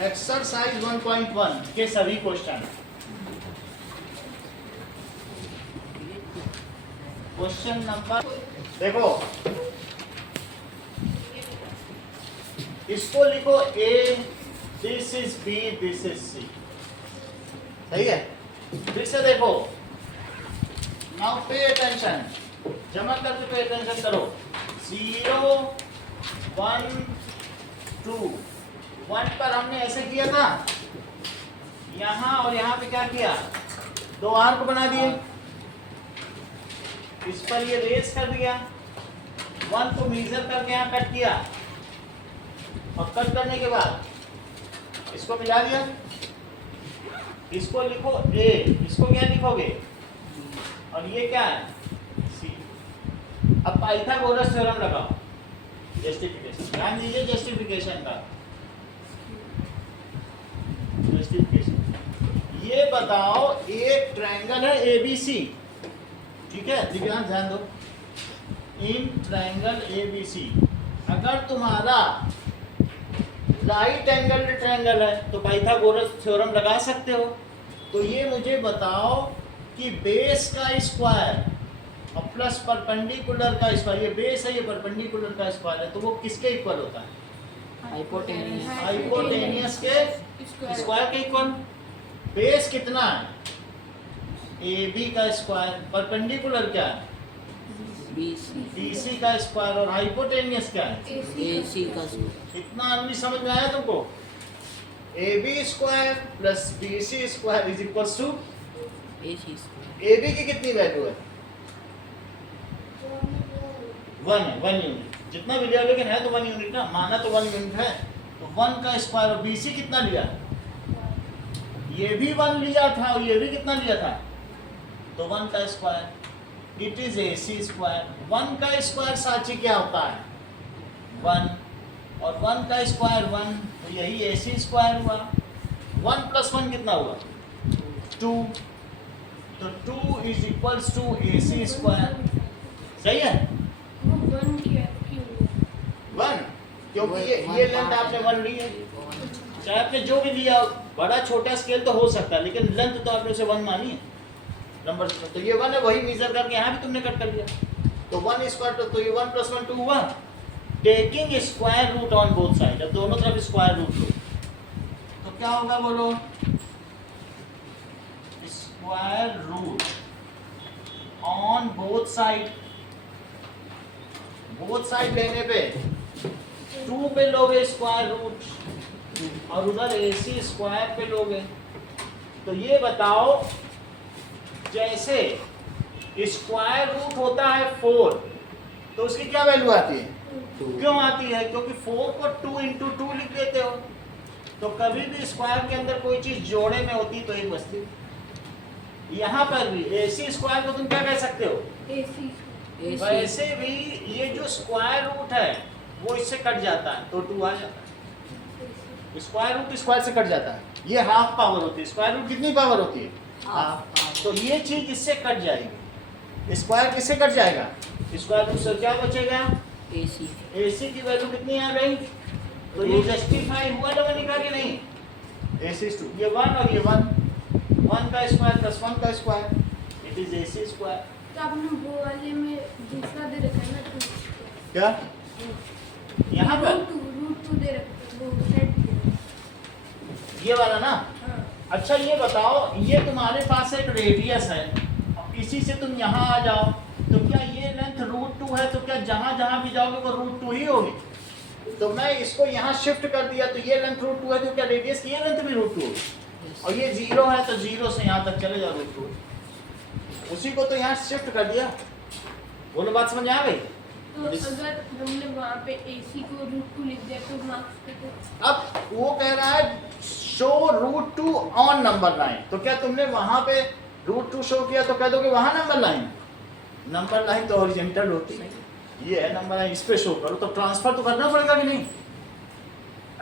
Exercise 1.1 के सभी question. Question number देखो, इसको लिखो A, this is B, this is C. सही है। फिर से देखो, नाउ पे अटेंशन, जमा करके पे अटेंशन करो। 0 1 2 1 पर हमने ऐसे किया था, यहाँ और यहाँ पे क्या किया, दो आर्क बना दिए, इस पर ये रेस कर दिया, 1 को मेजर करके यहाँ कट किया, और कट करने के बाद इसको मिला दिया। इसको लिखो ए, इसको क्या लिखोगे, और ये क्या है सी। अब पाइथागोरस थ्योरम लगाओ, जस्टिफिकेशन ध्यान दीजिए, जस्टिफिकेशन का जस्टिफिकेशन। ये बताओ एक ट्रायंगल है एबीसी, ठीक है, ध्यान दो, इन ट्रायंगल एबीसी अगर तुम्हारा राइट एंगल ट्रायंगल है तो पाइथागोरस थ्योरम लगा सकते हो। तो ये मुझे बताओ कि बेस का स्क्वायर और प्लस परपेंडिकुलर का स्क्वायर, ये बेस है, ये परपेंडिकुलर का स्क्वायर है, तो वो किसके इक्वल होता है, हाइपोटेनियस के स्क्वायर के इक्वल। बेस कितना है, ए बी का स्क्वायर, परपेंडिकुलर क्या है BC का स्क्वायर, और हाइपोटेनियस क्या है AC का स्क्वायर। इतना आदमी समझ में आया तुमको, AB square plus BC square is equal to AC square. AB की कितनी वैल्यू है, 1 यूनिट, जितना भी लिया, लेकिन है तो 1 यूनिट ना, माना तो 1 यूनिट है, तो 1 का स्क्वायर। और BC कितना लिया, ये भी 1 लिया था और ये भी कितना लिया था, तो 1 का square, it is AC square. 1 का स्क्वायर साची क्या होता है 1, और 1 का स्क्वायर 1, तो यही AC स्क्वायर हुआ। 1 प्लस 1 कितना हुआ 2, तो 2 is equals to AC square. सही है, 1 क्योंकि ये लेंथ आपने 1 ली है, चाहे आपने जो भी लिया, बड़ा छोटा स्केल तो हो सकता है, लेकिन लेंथ तो आपने उसे 1 मानी है नंबर। तो ये 1 है, वही मेजर करके यहाँ भी तुमने कट कर दिया, तो 1 स्क्वायर, तो ये 1 प्लस 1 2 हुआ। Taking square root on both side, अब दोनों तरफ स्क्वायर रूट लो, तो क्या होगा बोलो, square root on both side. Both side लेने पे 2 पे लोगे स्क्वायर रूट, और उधर AC स्क्वायर पे लोगे। तो ये बताओ, जैसे स्क्वायर रूट होता है 4, तो उसकी क्या वैल्यू आती है, क्यों आती है, क्योंकि 4 को 2 इंटू 2 लिख देते हो, तो कभी भी स्क्वायर के अंदर कोई चीज जोड़े में होती तो एक बचती। यहाँ पर भी AC स्क्वायर को तुम क्या कह सकते हो, वैसे भी ये जो स्क्वायर रूट है वो इससे कट जाता है, तो 2 आ जाता है। स्क्वायर रूट स्क्वायर से कट जाता है, ये हाफ पावर होती है, स्क्वायर रूट कितनी पावर होती है हाफ, तो ये चीज इससे कट जाएगी। स्क्वायर किससे कट जाएगा, स्क्वायर रूट से क्या बचेगा AC की वैल्यू कितनी आ गई, तो ये जस्टिफाई हुआ डोमिनिका कि नहीं, AC 2, ये 1 और ये 1 का स्क्वायर प्लस 1 का square, it is AC square. तो आपने वो वाले में दूसरा दे रखा है ना, क्या यहाँ पर रूट 2 दे रखा है, वो सेट ये वाला ना। अच्छा ये बताओ, ये तुम्हारे पास एक रेडियस है, अब इसी से तुम यहाँ आ जाओ, तो क्या ये लेंथ √2 है, तो क्या जहाँ जहाँ भी जाओगे वो √2 ही होगी। तो मैं इसको यहाँ शिफ्ट कर दिया, तो ये लेंथ √2 है, तो क्या रेडियस की ये लेंथ भी √2 होगी, और ये 0 है, तो 0 से यहाँ तक चले जाओ √2, उसी को तो यहाँ शिफ्ट कर दिया। बोलो बात समझ आ गई। तो अगर हमने वहाँ पे AC को √2 लिख दिया तो मार्क्स, अब वो कह रहा है शो √2 ऑन नंबर लाइन, तो क्या तुमने वहां पे √2 शो किया तो कह दोगे वहां नंबर लाइन, नंबर लाइन तो हॉरिजॉन्टल होती है, ये है नंबर लाइन, इस पे शो करो, तो ट्रांसफर तो करना पड़ेगा कि नहीं।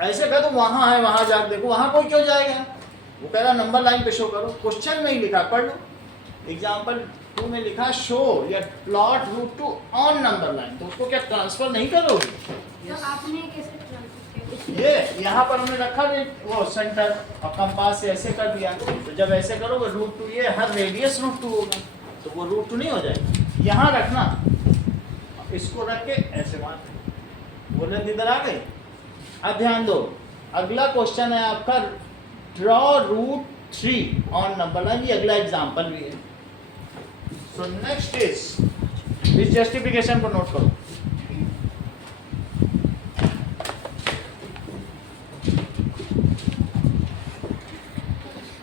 ऐसे कह दो वहां है, वहां जाकर देखो, वहां कोई क्यों जाएगा, वो कह रहा नंबर लाइन पे शो करो। क्वेश्चन में ही लिखा, पढ़ लो, एग्जाम्पल 2 में लिखा शो या प्लॉट √2 ऑन नंबर लाइन, तो उसको क्या ट्रांसफर नहीं करोगे, तो आपने कैसे ट्रांसफर किया, ये यहाँ पर हमने रखा नहीं वो सेंटर और कंपास से ऐसे कर दिया, तो जब ऐसे करोगे √2 ये हर रेडियस √2 होगा, तो वो √2 नहीं हो जाएगा। यहाँ रखना, इसको रख के ऐसे मार, वो लेंथ इधर आ गई। अब ध्यान दो, अगला क्वेश्चन है आपका ड्रॉ √3 ऑन नंबर लाइन, ये अगला एग्जाम्पल भी है। सो नेक्स्ट इज इस जस्टिफिकेशन को नोट करो।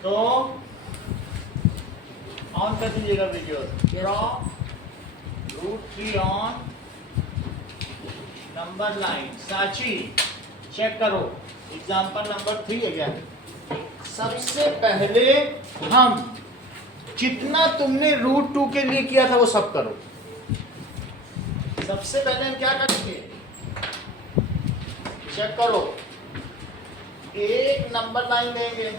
तो ऑन कर दीजिएगा video. Draw √3 on number line. साची चेक करो, एग्जाम्पल नंबर 3 है क्या? सबसे पहले हम जितना तुमने √2 के लिए किया था वो सब करो। सबसे पहले हम क्या करेंगे, चेक करो, एक नंबर लाइन लेंगे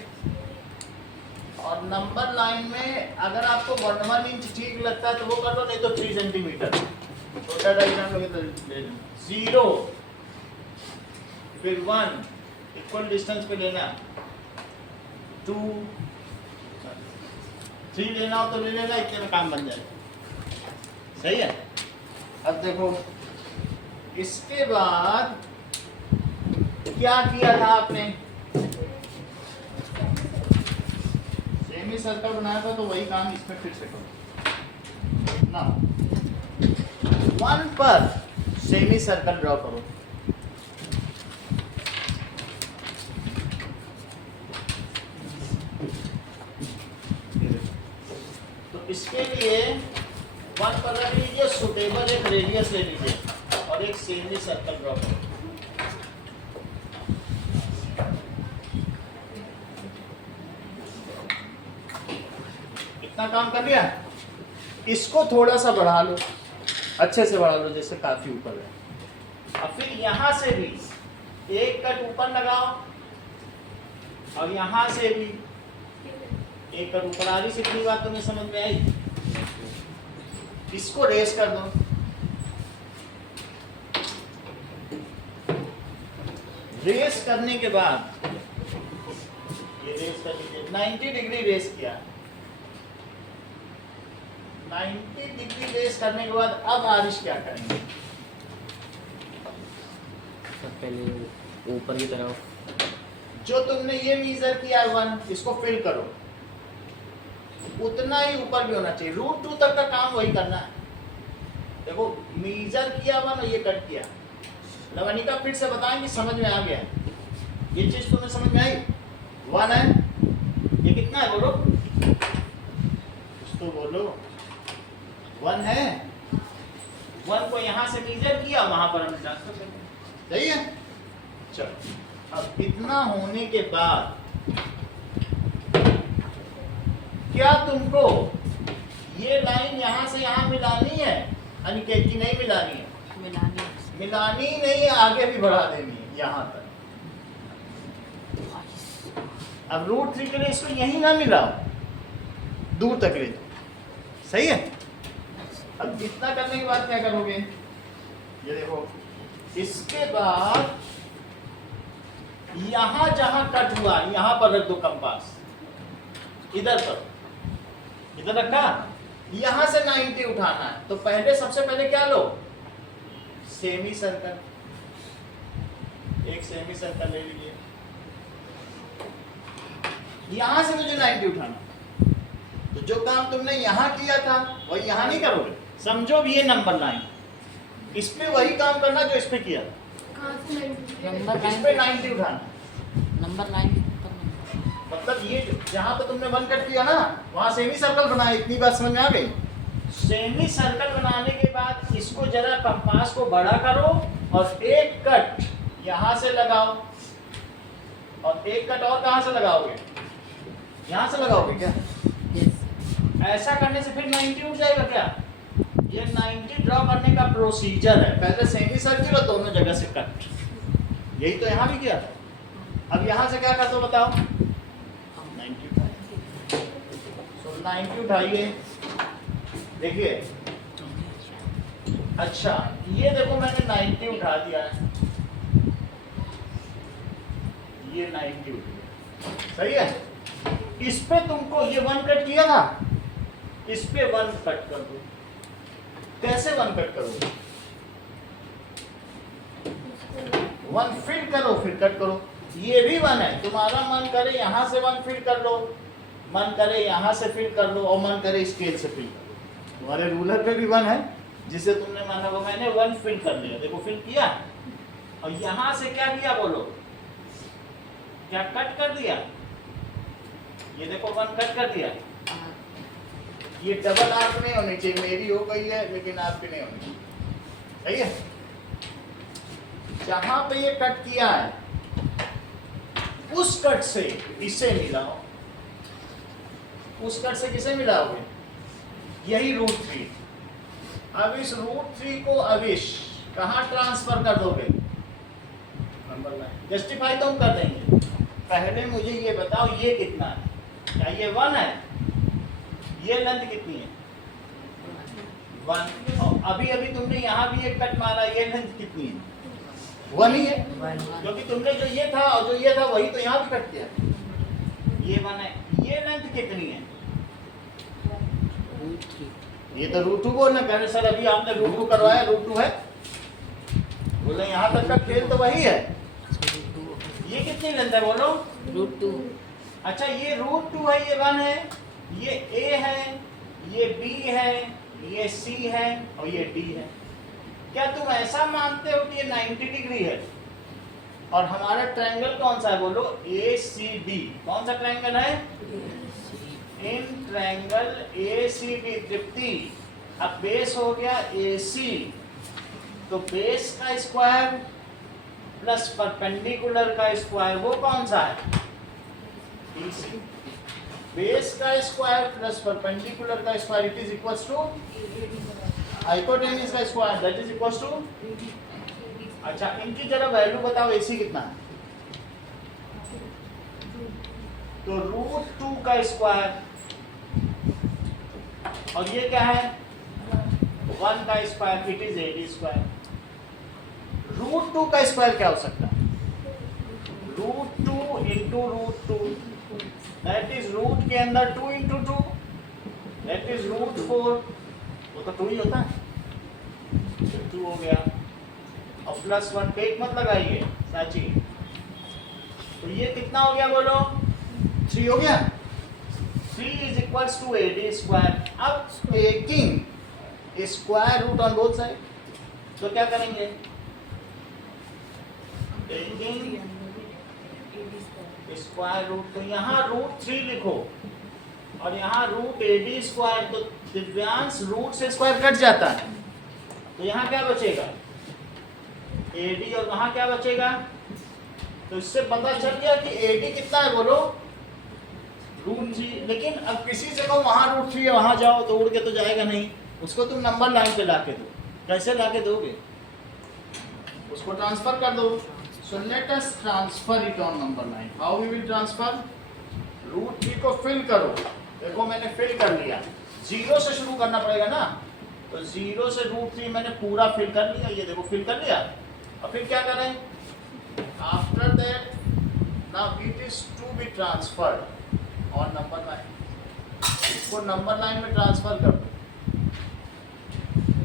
और नंबर लाइन में अगर आपको 1 इंच ठीक लगता है तो वो कर लो, नहीं तो 3 सेंटीमीटर छोटा डायग्राम लगे तो ले लो। 0 फिर 1 इक्वल डिस्टेंस पे लेना, 2 3 लेना हो तो ले लेना, इतने में काम बन जाएगा। सही है। अब देखो इसके बाद क्या किया था आपने, सेमी सर्कल बनाया था, तो वही काम इसमें फिर से करो ना। 1 पर सेमी सर्कल ड्रॉ करो। तो इसके लिए 1 पर रख लीजिए, सुटेबल एक रेडियस ले लीजिए और एक सेमी सर्कल ड्रॉ करो। इतना काम कर लिया। इसको थोड़ा सा बढ़ा लो, अच्छे से बढ़ा लो, जैसे काफी ऊपर है। अब फिर यहां से भी एक कट ऊपर लगाओ और यहां से भी एक कट ऊपर आ रही। इतनी बात तुम्हें समझ में आई? इसको रेस कर दो। रेस करने के बाद ये रेस कर लीजिए, 90 डिग्री रेस किया। 90 डिग्री रेस करने के बाद अब आरिश क्या करेंगे? पहले ऊपर की तरफ जो तुमने ये मेजर किया है 1, इसको फिल करो, उतना ही ऊपर भी होना चाहिए। √2 तक का काम वही करना है। देखो मेजर किया 1 और ये कट किया। लवनिका फिर से बताएंगे, समझ में आ गया? ये चीज तुम्हें समझ में आई? 1 है, ये कितना है बोलो? इसको बोलो 1 है। 1 को यहाँ से मेजर किया, वहां पर हमने ट्रांसफर कर दिया। सही है। चलो अब इतना होने के बाद क्या तुमको ये लाइन यहाँ से यहाँ मिलानी है? अनिकेत की नहीं मिलानी है? मिलानी नहीं है, आगे भी बढ़ा देनी है यहाँ तक। अब √3 के लिए इसको यही ना मिलाओ, दूर तक ले जाओ। सही है। अब इतना करने के बाद क्या करोगे, ये देखो, इसके बाद यहां जहां कट हुआ यहां पर रख दो कंपास, इधर पर, इधर रखा, यहां से 90 उठाना है। तो पहले सबसे पहले क्या लो, सेमी सर्कल, एक सेमी सर्कल ले लीजिए। यहां से मुझे 90 उठाना, तो जो काम तुमने यहां किया था वही यहां नहीं करोगे। समझो भी ये नंबर लाइन, इस पे वही काम करना जो इस पे किया, इस पे 90 उठाना। नंबर लाइन मतलब ये जहां पे तुमने 1 कट किया ना, वहां सेमी सर्कल बनाया। इतनी बात समझ में आ गई? सेमी सर्कल बनाने के बाद इसको जरा कंपास को बड़ा करो और एक कट यहां से लगाओ और एक कट और कहां से लगाओगे? यहां से लगाओगे क्या? ऐसा करने से फिर 90 उठ जाएगा क्या? ये 90 ड्रॉ करने का प्रोसीजर है। पहले सेमी सर्कल और दोनों जगह से कट, यही तो यहाँ भी किया था। अब यहाँ से क्या कर दो बताओ? 90 उठाइए। तो 90 उठाइए, देखिए। अच्छा ये देखो मैंने 90 उठा दिया है। ये 90 हो गया, सही है। इस पे तुमको ये 1 कट किया था, इस पे 1 कट कर दो। कैसे 1 कट करोगे? 1 फिल करो फिर कट करो। ये भी 1 है, तुम्हारा मन करे यहाँ से 1 फिल कर लो, मन करे यहाँ से फिल कर लो, और मन करे स्केल से फिल कर लो। तुम्हारे रूलर पे भी 1 है, जिसे तुमने माना वो मैंने 1 फिल कर लिया, देखो फिल किया, और यहाँ से क्या किया बोलो, क्या कट कर दिया, ये देखो 1 कट कर दिया। ये डबल आर्क नहीं होनी चाहिए, मेरी हो गई है लेकिन आपकी नहीं होनी चाहिए, सही है। जहां पे ये कट किया है उस कट से इसे मिलाओ, उस कट से किसे मिलाओगे, यही √3। अब इस √3 को अविश कहाँ ट्रांसफर कर दोगे, नंबर लाइन। जस्टिफाई तो हम कर देंगे, पहले मुझे ये बताओ ये कितना है, क्या ये 1 है, ये लेंथ कितनी है 1, और अभी अभी तुमने यहाँ भी एक कट मारा, ये लेंथ कितनी है 1 ही है, क्योंकि तुमने जो ये था और जो ये था वही तो यहाँ भी कट किया, ये 1 है। ये लेंथ कितनी है, ये तो √2 बोलना, कह रहे सर अभी आपने √2 करवाया, √2 है, बोले यहाँ तक का खेल तो वही है। ये कितनी लेंथ है बोलो, √2। अच्छा ये √2 है, ये 1 है, ये A है, ये B है, ये C है और ये D है। क्या तुम ऐसा मानते हो कि ये 90 डिग्री है और हमारा ट्रायंगल कौन सा है बोलो, ACD। कौन सा ट्रायंगल है, इन ट्रायंगल ACD तृप्ति। अब बेस हो गया AC, तो बेस का स्क्वायर प्लस परपेंडिकुलर का स्क्वायर वो कौन सा है, BC। बेस का स्क्वायर प्लस परपेंडिकुलर का square it is equals to hypotenuse का square that is equals to. अच्छा इनकी जरा वैल्यू बताओ, AC कितना है, तो √2 का स्क्वायर, और ये क्या है 1 का square, it is AD square. √2 का स्क्वायर क्या हो सकता है, √2 इंटू √2, दैट इज रूट के अंदर 2 इंटू 2 दैट इज √4, वो तो 2 ही होता है, 2 हो गया, और +1 टेक मत लगाइए साची, तो ये कितना हो गया बोलो, 3 हो गया। 3 is equals to AD square. अब taking square root on both side, तो क्या करेंगे, टेकिंग स्क्वायर रूट, तो यहाँ √3 लिखो और यहाँ √AD स्क्वायर, तो दिव्यांश रूट से स्क्वायर कट जाता है, तो यहाँ क्या बचेगा AD, और वहाँ क्या बचेगा, तो इससे पता चल गया कि AD कितना है बोलो, √3। लेकिन अब किसी से कहो वहाँ √3 है वहाँ जाओ, तो उड़ के तो जाएगा नहीं, उसको तुम नंबर लाइन पे लाके दो। कैसे लाके दोगे, उसको ट्रांसफर कर दो। So let us transfer it on number line. How we will transfer? √3 को फिल करो, देखो मैंने फिल कर लिया, 0 से शुरू करना पड़ेगा ना, तो 0 से √3 मैंने पूरा फिल कर लिया, ये देखो फिल कर लिया। और फिर क्या करें, after that now it is to be transferred on number line, इसको नंबर लाइन में ट्रांसफर कर दो,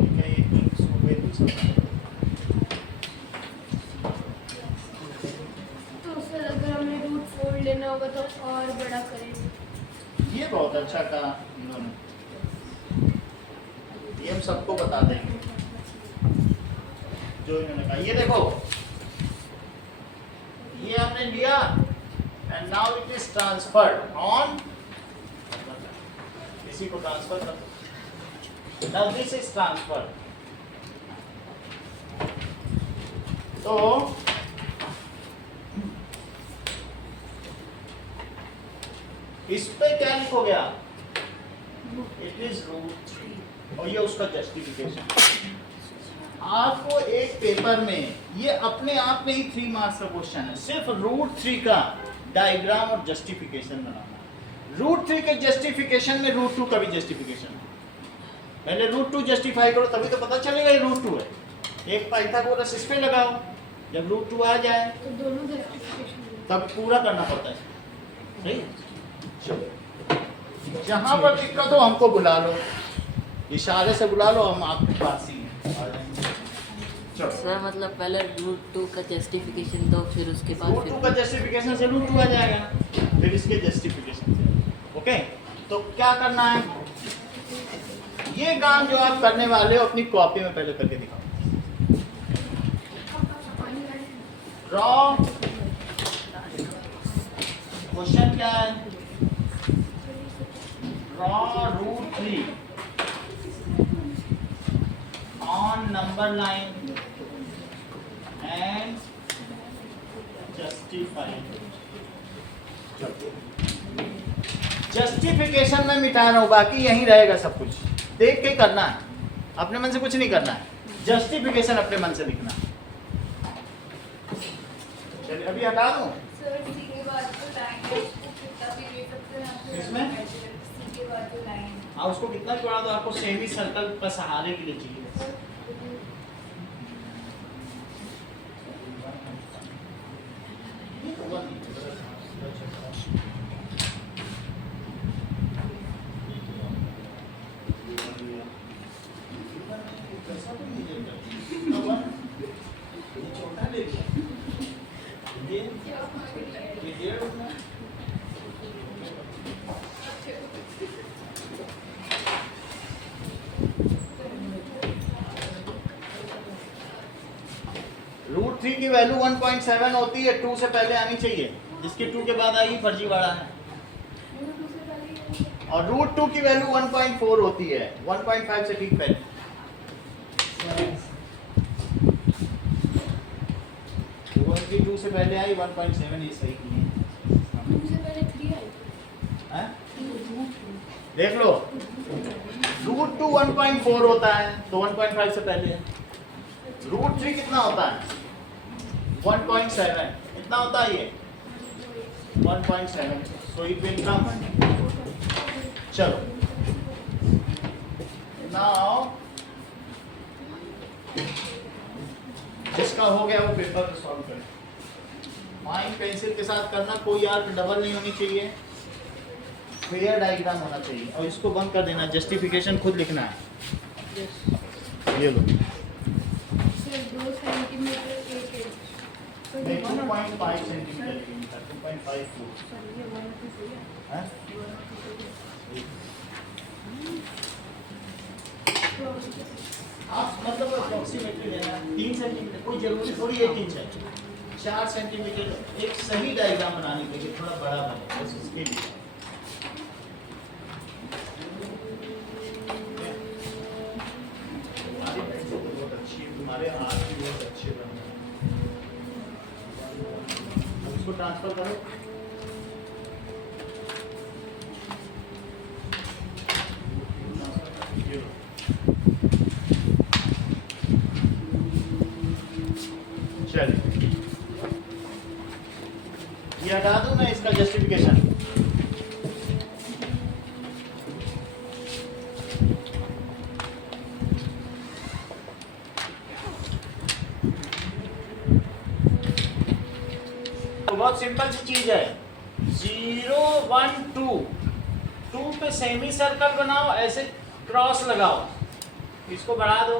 ठीक है। ये अगर हमें √4 लेना होगा तो और बड़ा करेंगे, ये बहुत अच्छा कहा इन्होंने, ये हम सबको बता देंगे जो इन्होंने कहा। ये देखो ये हमने लिया and now it is transferred on, इसी को ट्रांसफर कर दो, नाउ दिस इज ट्रांसफर्ड। तो इस पे क्या लिखोगे आप, इट इज √3, और ये उसका जस्टिफिकेशन। आपको एक पेपर में ये अपने आप में ही 3 मार्क्स का क्वेश्चन है, सिर्फ √3 का डायग्राम और जस्टिफिकेशन बनाना। √3 के जस्टिफिकेशन में √2 का भी जस्टिफिकेशन है, पहले √2 जस्टिफाई करो तभी तो पता चलेगा ये √2 है। एक पाइथागोरस इस पे लगाओ, जब √2 आ जाए तो दोनों जस्टिफिकेशन तब पूरा करना पड़ता है, सही। चलो जहाँ पर दिक्कत हो हमको बुला लो, इशारे से बुला लो, हम आपके पास ही हैं, आ जाएंगे। चलो सर मतलब पहले रूट 2 का जस्टिफिकेशन दो, फिर उसके बाद रूट 2 का जस्टिफिकेशन से रूट 2 आ जाएगा, फिर इसके जस्टिफिकेशन से। ओके, तो क्या करना है, ये काम जो आप करने वाले हो अपनी कॉपी में पहले करके दिखाओ। ड्रॉ, क्वेश्चन क्या है, draw root 3 on number line and justify. Justification में मिटा रहा हूं, बाकी यहीं रहेगा सब कुछ, देख के करना है, अपने मन से कुछ नहीं करना है, जस्टिफिकेशन अपने मन से लिखना है। चलिए अभी हटा दूं सर सी के बाद जो लाइन है उसको कितना भी ले सकते हैं आप, इसमें? सी के बाद जो लाइन है हाँ, उसको कितना छोड़ा तो आपको सेमी सर्कल पर सहारे के लिए चाहिए। रूट 3 की वैल्यू 1.7 होती है, 2 से पहले आनी चाहिए, जिसकी 2 के बाद आई फर्जीवाड़ा है। और रूट 2 की वैल्यू 1.4 होती है, 1.5 से ठीक पहले। 2 से पहले आई 1.7, ये सही नहीं है। 2 से पहले 3 आई हैं? देख लो, रूट 2 1.4 होता है, तो 1.5 से पहले है। रूट 3 कितना होता है, 1.7, कितना होता है ये 1.7, सो इट विल कम। चलो नाउ जिसका हो गया वो पेपर पे सॉल्व करें, माइंड पेंसिल के साथ करना, कोई आर्क डबल नहीं होनी चाहिए, फेयर डायग्राम होना चाहिए, और इसको बंद कर देना, जस्टिफिकेशन खुद लिखना है। ये लो सर 2 सेंटीमीटर एक है, तो नहीं, ये 2.5 सेंटीमीटर, 2.5 सर ये 1 की सही है, है। आप मतलब अप्रोक्सीमेटली लेना, 3 सेंटीमीटर, कोई जरूरी थोड़ी 1 इंच है, 4 सेंटीमीटर एक सही डायग्राम बनाने के लिए थोड़ा बड़ा बने, बस इसके लिए। तुम्हारी पेंसिल तो बहुत अच्छी है, तुम्हारे हाथ भी बहुत अच्छे बने हैं। अब इसको ट्रांसफर करो, ये लो। चलिए ये हटा दूं मैं इसका जस्टिफिकेशन। तो बहुत सिंपल सी चीज है, 0 1 2 पे सेमी सर्कल बनाओ, ऐसे क्रॉस लगाओ, इसको बढ़ा दो,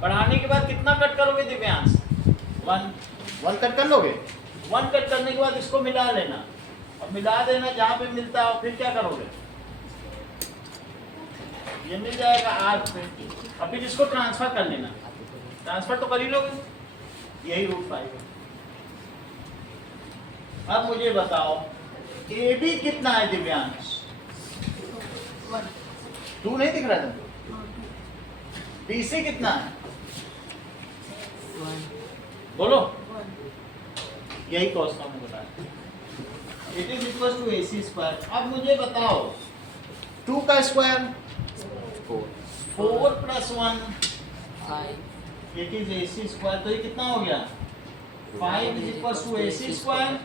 बढ़ाने के बाद कितना कट करोगे दिव्यांश, 1 कट कर लोगे। 1 कट करने के बाद इसको मिला लेना, और मिला देना जहाँ पे मिलता हो, फिर क्या करोगे, ये मिल जाएगा आर्क पे, और फिर इसको ट्रांसफर कर लेना, ट्रांसफर तो कर ही लोगे, यही रूट 5 है। अब मुझे बताओ ए बी कितना है दिव्यांश, 2 नहीं दिख रहा तुमको, बी सी कितना है, 1 बोलो, यही कॉस्ट हमने बताया, it is equal to A C square. अब मुझे बताओ 2 का square 4 plus 1 5 it is A C square, तो ये कितना हो गया 5 is equal to A C square,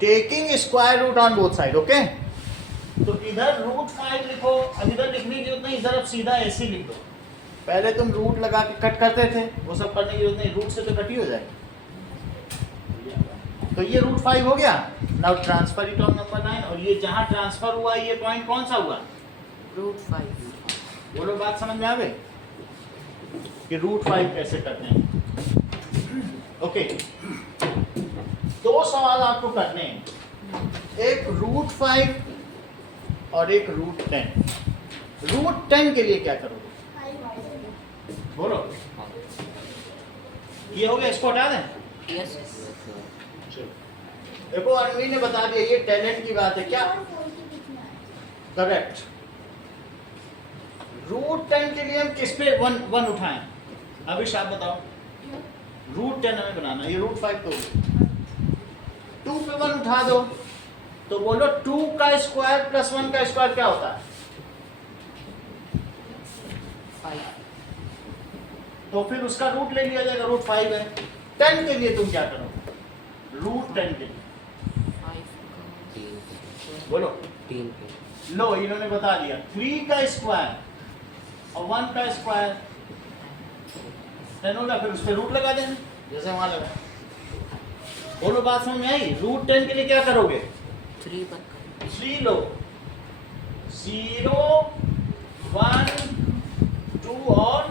taking square root on both side. Okay, तो इधर रूट 5 लिखो, अब इधर लिखने की जरूरत नहीं, इधर अब सीधा ए सी लिख दो। पहले तुम रूट लगा के कट करते थे, वो सब करने की जरूरत नहीं, रूट से तो कट ही हो जाएगा। तो ये √5 हो गया। Now transfer it on number 9, और ये जहां ट्रांसफर हुआ ये पॉइंट कौन सा हुआ? √5. बोलो, बात समझ में आ गई कि √5 कैसे करते हैं। ओके, दो सवाल आपको करने हैं, एक √5 और एक √10। √10 के लिए क्या करोगे? बोलो, ये हो गया, इसको हटा दें। Yes. देखो अनवी ने बता दिया, ये टैलेंट की बात है क्या? करेक्ट। √10 के लिए हम किस पे वन उठाएं? अभी आप बताओ। √10 हमें बनाना, ये √5 तो 2 पे 1 उठा दो, तो बोलो 2 का स्क्वायर प्लस 1 का स्क्वायर क्या होता है? 5. तो फिर उसका रूट ले लिया जाएगा, √5 है। 10 के लिए तुम क्या करोगे? √10 के लिए 5 का 3. बोलो। 3. लो, इन्होंने बता दिया 3 का स्क्वायर और 1 का स्क्वायर 10 होगा, फिर उस पर रूट लगा देना जैसे वहां लगा। बोलो, बात समझ में आई? √10 के लिए क्या करोगे? 3 पर 3 लो, 0 1 2 और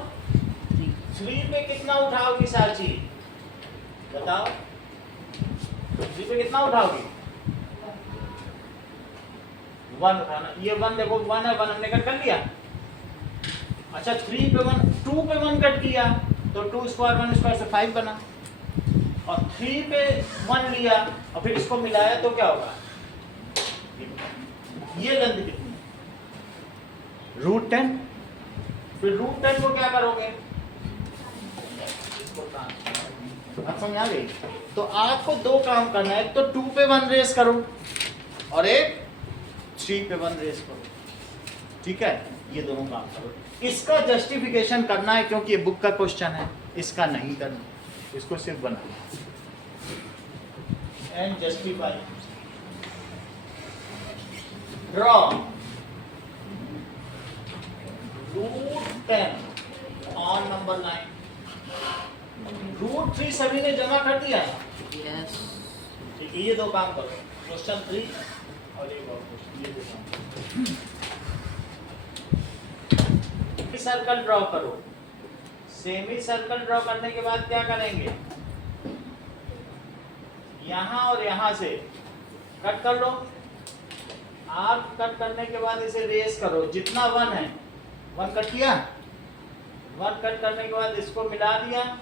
3. 3 पे कितना उठाओगी साची? बताओ, 3 पे कितना उठाओगी? 1 उठाना। ये 1 देखो, 1 है, 1 हमने कट कर लिया। अच्छा, 3 पे 1, 2 पे 1 कट किया तो 2 स्क्वायर 1 स्क्वायर से 5 बना, और 3 पे 1 लिया और फिर इसको मिलाया तो क्या होगा? ये लेंथ कितनी? √10। फिर √10 को क्या करोगे? बात समझ आ गई? तो आपको दो काम करना है, एक तो 2 पे 1 रेस करो और एक 3 पे 1 रेस करो, ठीक है? ये दोनों काम करो। इसका जस्टिफिकेशन करना है क्योंकि ये बुक का क्वेश्चन है, इसका नहीं करना, इसको सिर्फ बनाना and justify. Draw √10 on number 9। √3 सभी ने जमा कर दिया, Yes. ठीक है? ये दो काम करो, क्वेश्चन 3 और एक और क्वेश्चन, ये दो काम। सर्कल ड्रॉ करो। सेमी सर्कल ड्रॉ करने के बाद क्या करेंगे? यहां और यहां से कट कर लो। आर्क कट करने के बाद इसे रेस करो, जितना 1 है 1 कट किया, 1 कट करने के बाद इसको मिला दिया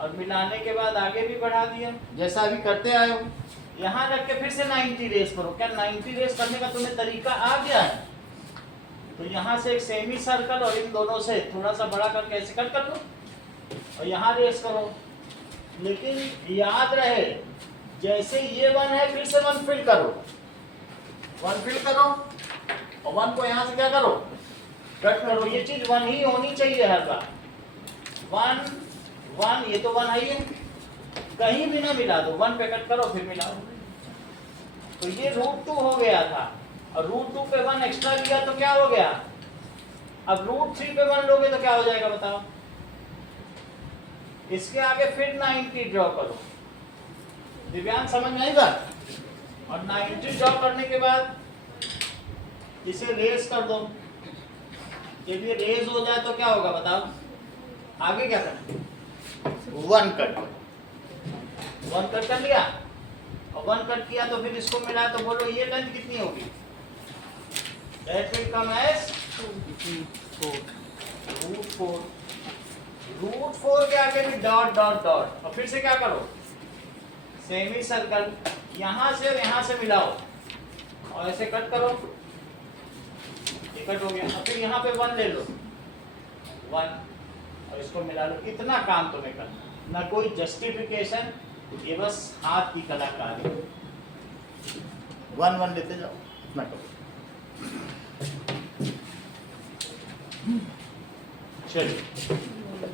और मिलाने के बाद आगे भी बढ़ा दिया जैसा अभी करते आए हो। यहाँ रख के फिर से 90 रेस करो। क्या 90 रेस करने का तुम्हें तरीका आ गया है? तो यहाँ से एक सेमी सर्कल और इन दोनों से थोड़ा सा बड़ा करके ऐसे कट कर लो और यहाँ रेस करो। लेकिन याद रहे, जैसे ये 1 है फिर से 1 फिल करो, 1 फिल करो और 1 को यहाँ से क्या करो? कट करो। ये चीज 1 ही होनी चाहिए हर बार। 1 1, ये तो 1 है ही, कहीं भी ना मिला दो, 1 पे कट करो फिर मिलाओ। तो ये √2 हो गया था और √2 पे 1 एक्स्ट्रा लिया तो क्या हो गया? अब √3 पे 1 लोगे तो क्या हो जाएगा बताओ? इसके आगे फिर 90 ड्रॉ करो। दिव्यांग समझ में आई बात? और 90 ड्रॉ करने के बाद इसे रेस कर दो। जब ये रेस हो जाए तो क्या होगा बताओ? आगे क्या करना? 1 कट, 1 कट कर लिया और 1 कट किया तो फिर इसको मिला तो बोलो ये लेंथ कितनी होगी? That will come as √4। √4 के आगे भी डॉट डॉट डॉट और फिर से क्या करो? सेमी सर्कल यहां से और यहां से मिलाओ और ऐसे कट करो, ये कट हो गया। और फिर यहाँ पे 1 ले लो, 1 और इसको मिला लो। इतना काम तुम्हें करना, ना कोई जस्टिफिकेशन, ये बस हाथ की कलाकारी। 1 1 लेते जाओ, इतना करो। चलिए